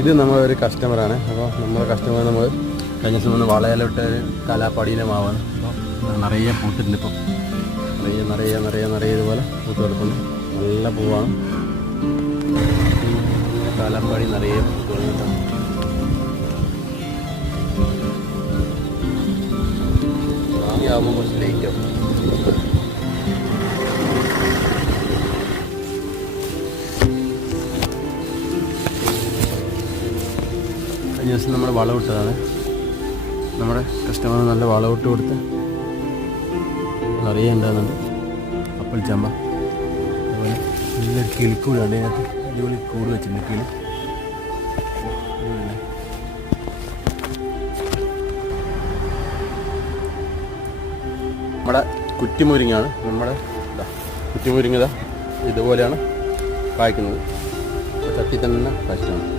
ഇത് ഒരു കസ്റ്റമറാണ് അപ്പോൾ നമ്മുടെ കസ്റ്റമർ നമ്മൾ കഴിഞ്ഞ ദിവസം വന്ന് വളയിലിട്ട് കാലാപ്പടിയിലെ മാവാണ് അപ്പോൾ നിറയെ പൂട്ടിട്ടുണ്ട് ഇപ്പം. നിറയെ നിറയെ നിറയെ നിറയെ ഇതുപോലെ പൂത്ത് കിടക്കുന്നു. നല്ല പൂവാണ്. കാലാപ്പാടി നിറയെ പൂത്ത് കിടന്നിട്ടാണ് ആവുമ്പോൾ കുറച്ച് ലേറ്റ് ആവും. കഴിഞ്ഞ ദിവസം നമ്മൾ വളമിട്ടതാണ് നമ്മുടെ കസ്റ്റമർ നല്ല വളമിട്ട് കൊടുത്ത് നിറയെ ഉണ്ടാകുന്നുണ്ട് അപ്പോൾ ചമ്മ. അതുപോലെ നല്ല കിളിക്കൂടാണ് അതിനകത്ത് അടിപൊളി കൂട് വെച്ചിട്ടുണ്ട് കിളി? നമ്മുടെ കുറ്റിമുരിങ്ങയാണ് നമ്മുടെ ഇതാ കുറ്റിമുരിങ്ങ ഇതാ. ഇതുപോലെയാണ് കായ്ക്കുന്നത്. തട്ടി തന്നെ കായ്ച്ചിട്ടാണ്